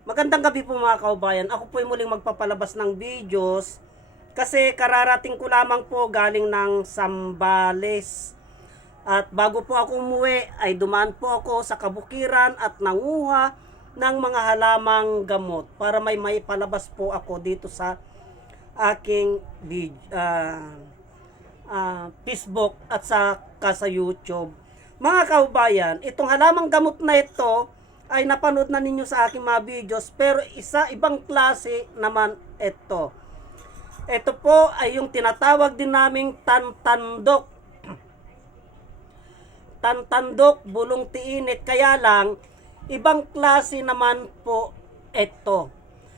Magandang gabi po mga kaubayan. Ako po ay muling magpapalabas ng videos kasi kararating ko lamang po galing ng Sambales. At bago po ako umuwi ay dumaan po ako sa kabukiran at nanguha ng mga halamang gamot para may palabas po ako dito sa aking Facebook at sa YouTube. Mga kaubayan, itong halamang gamot na ito ay napanood na ninyo sa aking mga videos, pero ibang klase naman ito. Ito po ay yung tinatawag din naming tantandok. Tantandok, bulong tiinit, kaya lang ibang klase naman po ito.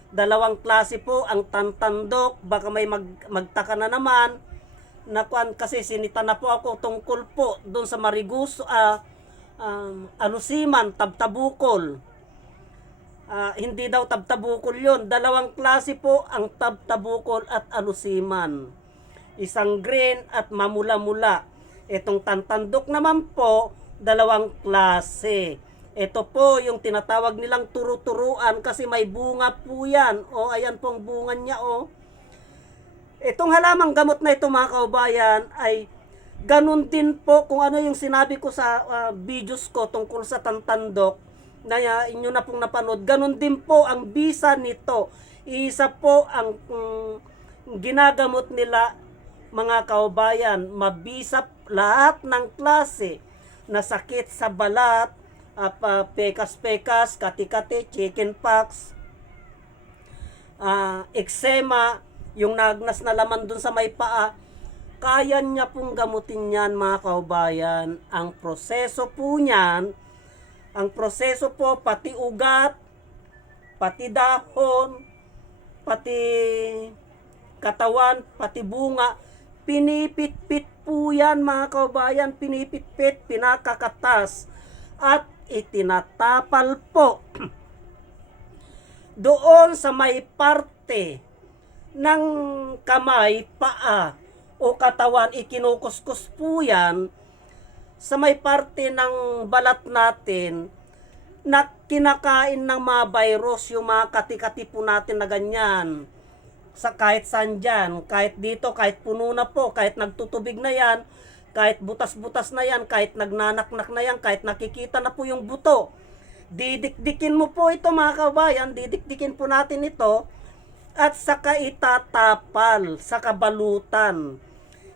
Dalawang klase po ang tantandok, baka may magtaka na naman na kasi sinita na po ako tungkol po doon sa Mariguso, Alusiman, Tabtabukol. Hindi daw Tabtabukol yon. Dalawang klase po ang Tabtabukol at Alusiman. Isang green at mamula-mula. Itong tantandok naman po, dalawang klase. Ito po yung tinatawag nilang turu-turuan kasi may bunga po yan. O, ayan po ang bunga niya, o. Itong halamang gamot na ito mga kaubayan ay ganun din po kung ano yung sinabi ko sa videos ko tungkol sa tantandok na inyo na pong napanood. Ganun din po ang bisa nito. Isa po ang ginagamot nila mga kaubayan. Mabisa lahat ng klase na sakit sa balat, pekas-pekas, kati-kati, chickenpox, eczema, yung nagnas na laman dun sa may paa, kaya niya pong gamutin yan mga kaubayan. Ang proseso po niyan, pati ugat, pati dahon, pati katawan, pati bunga, pinipit-pit po yan mga kaubayan, pinipit-pit, pinakakatas, at itinatapal po doon sa may parte ng kamay, paa, o katawan, ikinukuskus po yan sa may parte ng balat natin na kinakain ng mga virus, yung mga kati-kati po natin na ganyan. Sa kahit saan dyan, kahit dito, kahit puno na po, kahit nagtutubig na yan, kahit butas-butas na yan, kahit nagnanaknak na yan, kahit nakikita na po yung buto. Didikdikin mo po ito mga kabayan, didikdikin po natin ito, at saka itatapal sa kabalutan.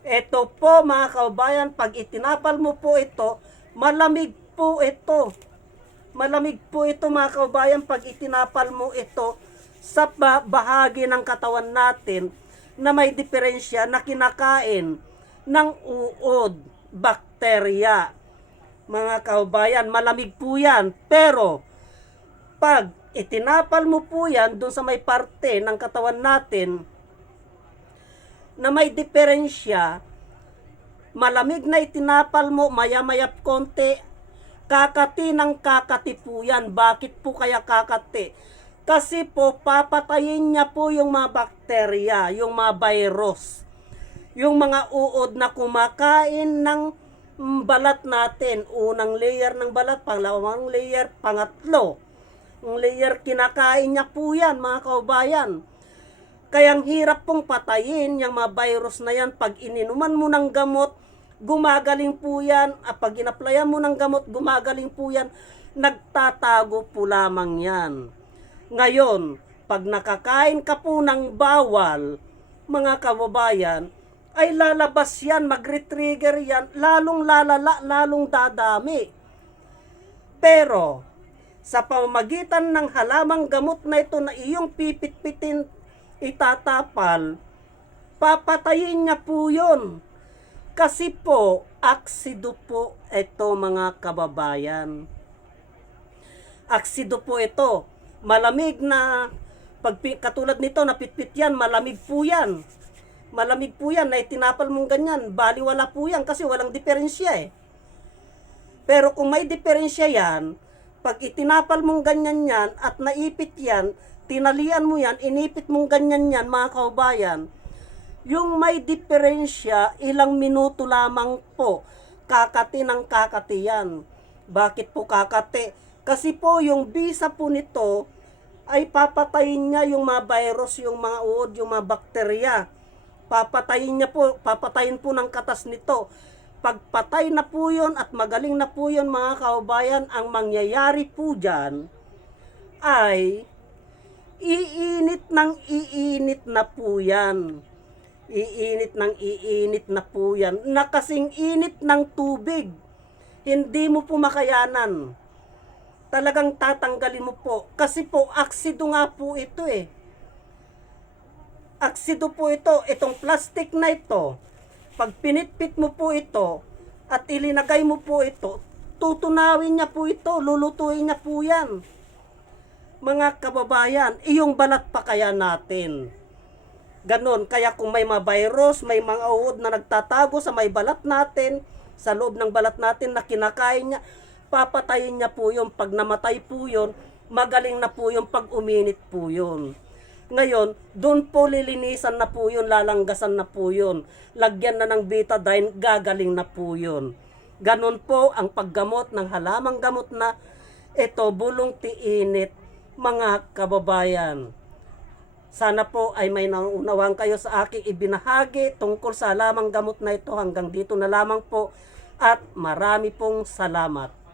Ito po mga kaubayan, pag itinapal mo po ito, malamig po ito. Malamig po ito mga kaubayan pag itinapal mo ito sa bahagi ng katawan natin na may diferensya na kinakain ng uod, bakterya. Mga kaubayan, malamig po yan. Pero pag itinapal mo po yan doon sa may parte ng katawan natin na may diferensya, malamig na itinapal mo, maya-maya konti, kakati ng kakati po yan. Bakit po kaya kakati? Kasi po papatayin niya po yung mga bakterya, yung mga virus, yung mga uod na kumakain ng balat natin. Unang layer ng balat, pangalawang layer, pangatlo ang layer, kinakain niya po yan mga kaubayan. Kaya ang hirap pong patayin yung mga virus na yan. Pag ininuman mo ng gamot, gumagaling po yan. Pag inaplayan mo ng gamot, gumagaling po yan. Nagtatago po lamang yan. Ngayon, pag nakakain ka po ng bawal, mga kababayan, ay lalabas yan, magre-trigger yan, lalong lalala, lalong dadami. Pero sa pamamagitan ng halamang gamot na ito na iyong pipit-pitin, itatapal, papatayin niya po yun. Kasi po, aksido po ito mga kababayan. Aksido po ito. Malamig na, katulad nito, napitpit yan, malamig po yan. Malamig po yan, na itinapal mong ganyan, baliwala po yan kasi walang diferensya eh. Pero kung may diferensya yan, pag itinapal mong ganyan yan at naipit yan, tinalian mo yan, inipit mong ganyan yan mga kaubayan, yung may diferensya, ilang minuto lamang po, kakati ng kakati yan. Bakit po kakati? Kasi po yung bisa po nito ay papatayin niya yung mga virus, yung mga uod, yung mga bakterya. Papatayin po ng katas nito. Pagpatay na po yun at magaling na po yun mga kaubayan, ang mangyayari po dyan ay iinit na po yan. Iinit na po yan. Na kasing init ng tubig. Hindi mo po makayanan. Talagang tatanggalin mo po. Kasi po, aksido nga po ito eh. Aksido po ito. Itong plastic na ito, pag pinitpit mo po ito at ilinagay mo po ito, tutunawin niya po ito, lulutuin niya po yan. Mga kababayan, iyong balat pa kaya natin. Ganon, kaya kung may mga virus, may mga uod na nagtatago sa may balat natin, sa loob ng balat natin na kinakain niya, papatayin niya po yun. Pag namatay po yun, magaling na po yun pag uminit po yun. Ngayon, doon po lilinisan na po yun, lalanggasan na po yun. Lagyan na ng betadine, gagaling na po yun. Ganon po ang paggamot ng halamang gamot na ito, bulong tiinit, mga kababayan. Sana po ay may naunawang kayo sa aking ibinahagi tungkol sa halamang gamot na ito. Hanggang dito na lamang po at marami pong salamat.